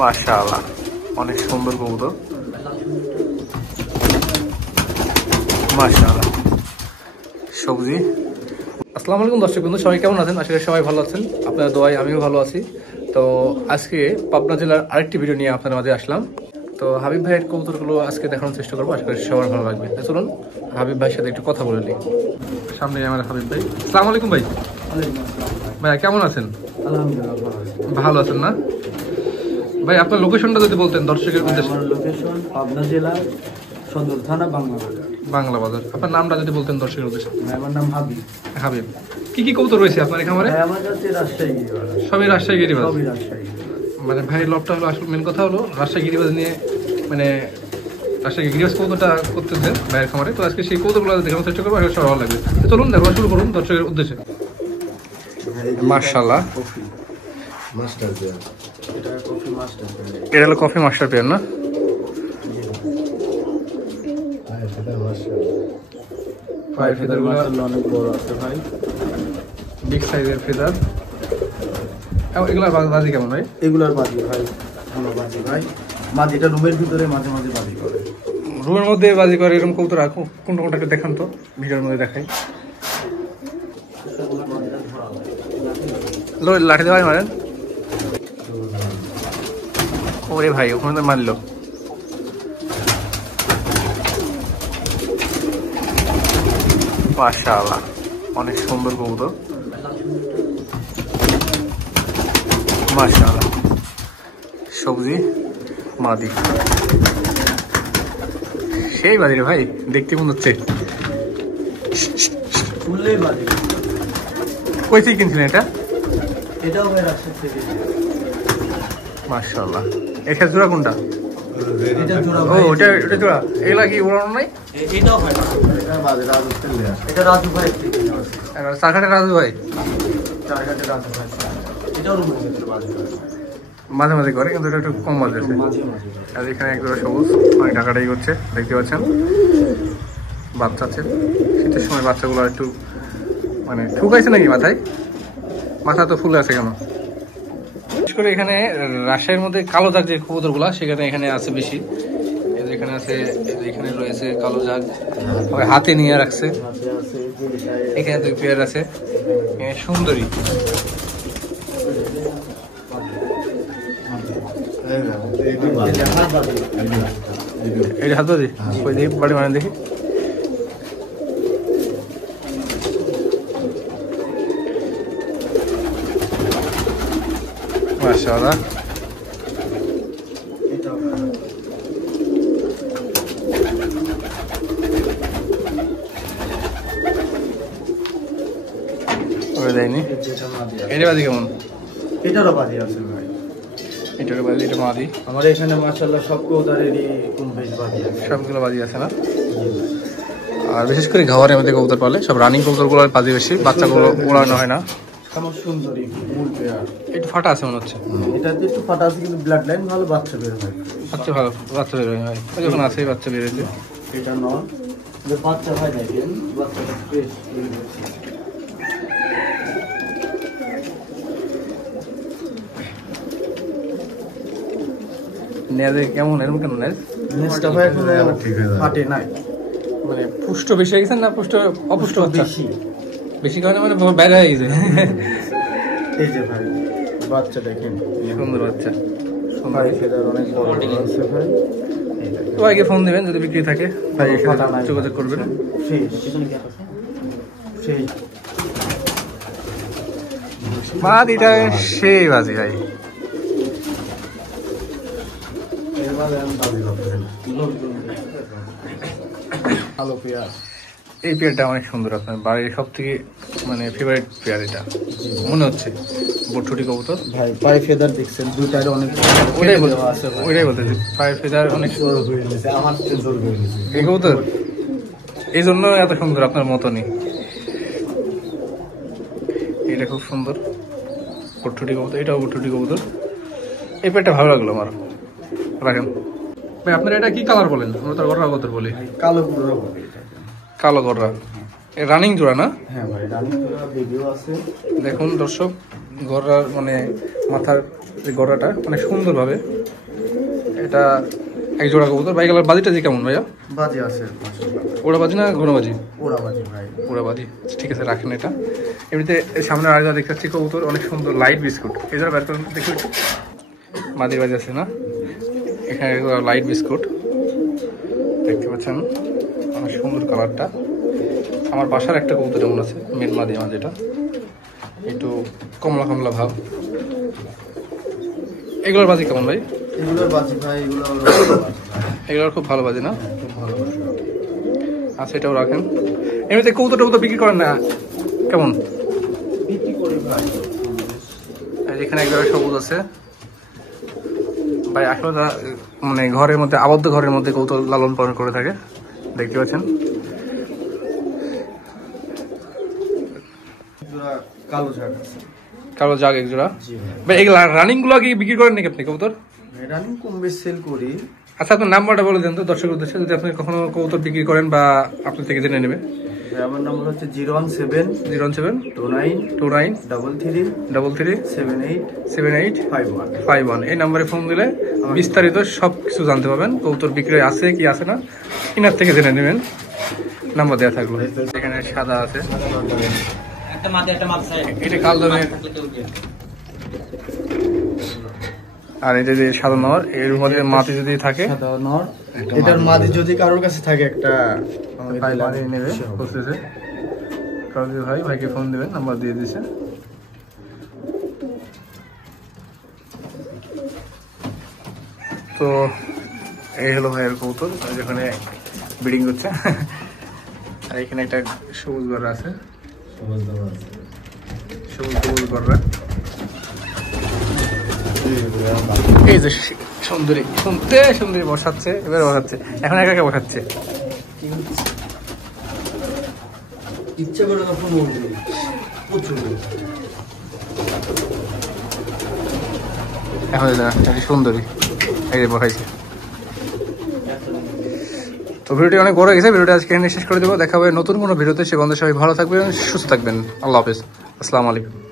মাশাআল্লাহ, অনেক সুন্দর কবুতর। মাশাআল্লাহ। সবজি। আসসালামু আলাইকুম দর্শক বন্ধু, সবাই কেমন আছেন? আশা করি সবাই ভালো আছেন। আপনার দোয়ায় আমিও ভালো আছি। তো আজকে পাবনা জেলার আরেকটি ভিডিও নিয়ে আপনার মাঝে আসলাম। তো হাবিব ভাইয়ের কবুতরগুলো আজকে দেখানোর চেষ্টা করবো, আশা করি সবার ভালো লাগবে। চলুন হাবিব ভাইয়ের সাথে একটু কথা বলে নিই। সামনে আমার হাবিব ভাই। আসসালামু আলাইকুম ভাই। ভাইয়া কেমন আছেন? আলহামদুলিল্লাহ ভালো আছেন না ভাই? আপনার লোকেশনটা যদি বলতেন দর্শকের উদ্দেশ্যে। আমার লোকেশন পাবনা জেলার সদর থানা বাংলা বাজার। বাংলা বাজার। আপনার নামটা যদি বলতেন দর্শকের উদ্দেশ্যে। আমার নাম হাবিব। হাবিব, কি কি কবুতর রয়েছে আপনার এই খামারে? আমার কাছে রাজশাহী গিরিবাজ। সবই রাজশাহী গিরিবাজ। সবই রাজশাহী। মানে ভাইয়ের লবটা হলো আসলে মেন কথা হলো রাজশাহী গিরিবাজ নিয়ে, মানে রাজশাহী গিরিবাজ কবুতরটা করতেছে ভাইয়ের খামারে। তো আজকে সেই কবুতরগুলো দেখানোর চেষ্টা করবো, সবার ভালো লাগবে। তো চলুন দেখা শুরু করুন দর্শকের উদ্দেশ্যে। মাশাআল্লাহ, মাস্টার পেয়ার। এটা কফি মাস্টার পেয়ার। এটা হলো কফি মাস্টার পেয়ার না? পায়ের ফেদারগুলো অনেক বড় আছে ভাই, বিগ সাইজের ফেদার। এগুলার বাজি কেমন ভাই? এগুলার বাজি ভাই ভালো বাজি ভাই। মাঝিটা রুমের ভিতরে মাঝে মাঝে বাজি করে। রুমের মধ্যে বাজি করে এরকম কবুতর রাখো, কোনটা কোনটাকে দেখান তো, ভিডিওর মধ্যে দেখাই। লাঠি দেওয়াই মারেন। ওরে ভাই, ওখানে তো মারলো। মাশাআল্লাহ, অনেক সুন্দর কবুতর। মাশাআল্লাহ। সবজি মাদি, সেই বাদি রে ভাই, দেখতে মনে হচ্ছে। ফুললেই বাজি। কই থেকে কিনছিলেন এটা? এটাও ভাই রাজশাহী থেকে। মাশাআল্লাহ। এর সাথে জোড়া কোনটা? এটা জোড়া ও ভাই। ওটা জোড়া। এগুলা কি ওড়ানো নাই? এটাও ভাই এটা বাজি রাজু থেকে। এটা রাজু ভাই থেকে আছে। চারঘাটের রাজু ভাই চারঘাটে রাজু ভাই। এটাও রুমের ভিতরে বাজি করে। মাঝে মাঝে করে, কিন্তু এটা একটু কম বাজে আছে। মাঝে মাঝে। আর এখানে একজোড়া সবুজ, অনেক ঢাকাটাই করছে, দেখতে পাচ্ছেন। বাচ্চা আছে, শীতের সময় বাচ্চাগুলো একটু মানে ঠুকাইছে নাকি মাথায়? মাথা তো ফুলে আছে কেন? বিশেষ করে এখানে রাজশাহীর মধ্যে কালো জাগ যে কবুতরগুলা, সেখানে এখানে আছে বেশি। এখানে আছে, এখানে রয়েছে কালো জাগ, হাতে নিয়ে রাখছে। এখানে 2 পেয়ার আছে। সুন্দরী, এটা হাত বাজি। ওই দেখি বাড়ি মানে দেখি। মাশাআল্লাহ। ওই দেয়নি। এটা বাজি কেমন? এটারও বাজি আছে ভাই। এটার বাজি, এটা মাদি। আমার এখানে মাশাআল্লাহ সব কবুতরেরই কম বেশ বাজি আছে। সবগুলো বাজি আছে না? আর বিশেষ করে ঘাওয়ারের মধ্যে কবুতর পালে সব রানিং কবুতরগুলোর বাজি বেশি, বাচ্চাগুলো ওড়ানো হয় না। আমার সুন্দরী মূল পেয়ার। একটু ফাটা আছে মনে হচ্ছে। এটাতে একটু ফাটা আছে, কিন্তু ব্লাড লাইন ভালো, বাচ্চা বের হয়। বাচ্চা ভালো, বাচ্চা বের হয়। ওই যখন আছে বাচ্চা বের হয়েছে। এটা নয়, যে বাচ্চা হয় দেখেন, বাচ্চাটা ফ্রেশ। নেয়াদে কেমন, এরকম কেন নেয়? নেক্সটটা ভাই এখন ফাটে নাই, মানে পুষ্ট বেশি হয়ে গেছে না পুষ্ট অপুষ্ট হচ্ছে? বেশি বেশি কারণে মানে বাইরে হয়ে গেছে। এই যে ভাই বাচ্চা দেখেন, সুন্দর বাচ্চা। ভাই ফেদার অনেক বড় আছে ভাই। সবাইকে ফোন দেবেন যদি বিক্রি থাকে, ভাই ফাটা নাই, যোগাযোগ করবেন। সেই মাদিটা সেই বাজি ভাই। ভালো পেয়ার। এই পেয়ারটা অনেক সুন্দর, আপনার বাড়ির সব থেকে মানে ফেভারিট পেয়ার এটা মনে হচ্ছে। বটছুটি কবুতর ভাই, পায়ে ফেদার দেখছেন, দুইটার অনেক। ওইটাই বলতেছি, পায়ের ফেদার অনেক সুন্দর হয়ে গেছে, আমার জোর হয়ে গেছে এই কবুতর, এই জন্য এত সুন্দর আপনার মতনই। এটা খুব সুন্দর বটছুটি কবুতর, এটাও বটছুটি কবুতর। এই পেয়ারটা ভালো লাগলো আমার, রাখেন ভাই। আপনার এটা কি কালার বলেন? আমরা তো গররা কবুতর বলি। কালো গুঁড়ো বলে। কালো গররা, রানিং জোড়া না? হ্যাঁ ভাই, রানিং জোড়া, ভিডিও আছে। দেখুন দর্শক, গড়ার মানে মাথার যে গড়াটা মানে সুন্দরভাবে, এটা এক জোড়া কবুতর। ভাই গেলার বাজিটা যে কেমন ভাইয়া? বাজি আছে, ওরা বাজি না ঘন বাজি? ওরা বাজি ভাই, ওরা বাজি। ঠিক আছে, রাখেন এটা। এমনিতে সামনে আরেকটা দেখতে পাচ্ছি কবুতর, অনেক সুন্দর লাইট বিস্কুট। এই জন্য বের করুন দেখি, বাজি বাজি আছে না? এখানে লাইট বিস্কুট দেখতে পাচ্ছেন, অনেক সুন্দর কালারটা। আমার বাসার একটা কবুতর যেমন আছে, মেন মাদি আমার, যেটা একটু কমলা কমলা ভাব। এগুলোর বাজি কেমন ভাই? এগুলোর বাজি ভাই, এগুলোর খুব ভালো বাজি না? খুব ভালো বাজি। আচ্ছা, এটাও রাখেন। এমনিতে কবুতর টবুতর বিক্রি করেন না কেমন? বিক্রি করি ভাই। এখানে এক জায়গায় সবুজ আছে ভাই, আসলে তারা মানে ঘরের মধ্যে, আবদ্ধ ঘরের মধ্যে কবুতর লালন পালন করে থাকে, দেখতে পাচ্ছেন। কালো ঝাড় আছে, কালো জাগ এক জোড়া। জি ভাই এগুলো রানিং গুলো কি বিক্রি করেন নাকি আপনি কবুতর? রানিং কম বেশ সেল করি। আচ্ছা, আপনার নাম্বারটা বলে দেন তো দর্শক উদ্দেশ্যে, যদি আপনি কখনো কবুতর বিক্রি করেন বা আপনার থেকে জেনে নেবে। আমার নাম্বার হচ্ছে 017 017 29 29 33 33 78 78 51। 51। এই নাম্বারে ফোন দিলে বিস্তারিত সব কিছু জানতে পারবেন, কবুতর বিক্রি আছে কি আছে না, ইনার থেকে জেনে নেবেন। নাম্বার দেওয়া থাকলো। এখানে সাদা আছে, এটা কালদমের, আর এটা যে সাদা নর, এর মধ্যে মাটি যদি থাকে, এটার মাদি যদি কারোর কাছে থাকে একটা বানিয়ে নেবে, বলতেছে কালকে ভাই, ভাইকে ফোন দেবেন, নাম্বার দিয়ে দিছে। তো এই হলো ভাইয়ের কবুতর, যেখানে ব্রিডিং হচ্ছে। আর এখানে একটা সবুজ গড়া আছে, সবুজ সবুজ গড়া। এই যে সুন্দরী, শুনতে সুন্দরী বসাচ্ছে, এবারে বসাচ্ছে, এখন একা একা বসাচ্ছে। ইচ্ছা করে তখন প্রচুর এখন সুন্দরী এই যে বসাইছে। তো ভিডিওটি অনেক বড় হয়ে গেছে, ভিডিওটি আজকে এখানে শেষ করে দেবো। দেখা হবে নতুন কোনো ভিডিওতে। সে বন্ধু সবাই ভালো থাকবেন, সুস্থ থাকবেন। আল্লাহ হাফেজ, আসসালামু আলাইকুম।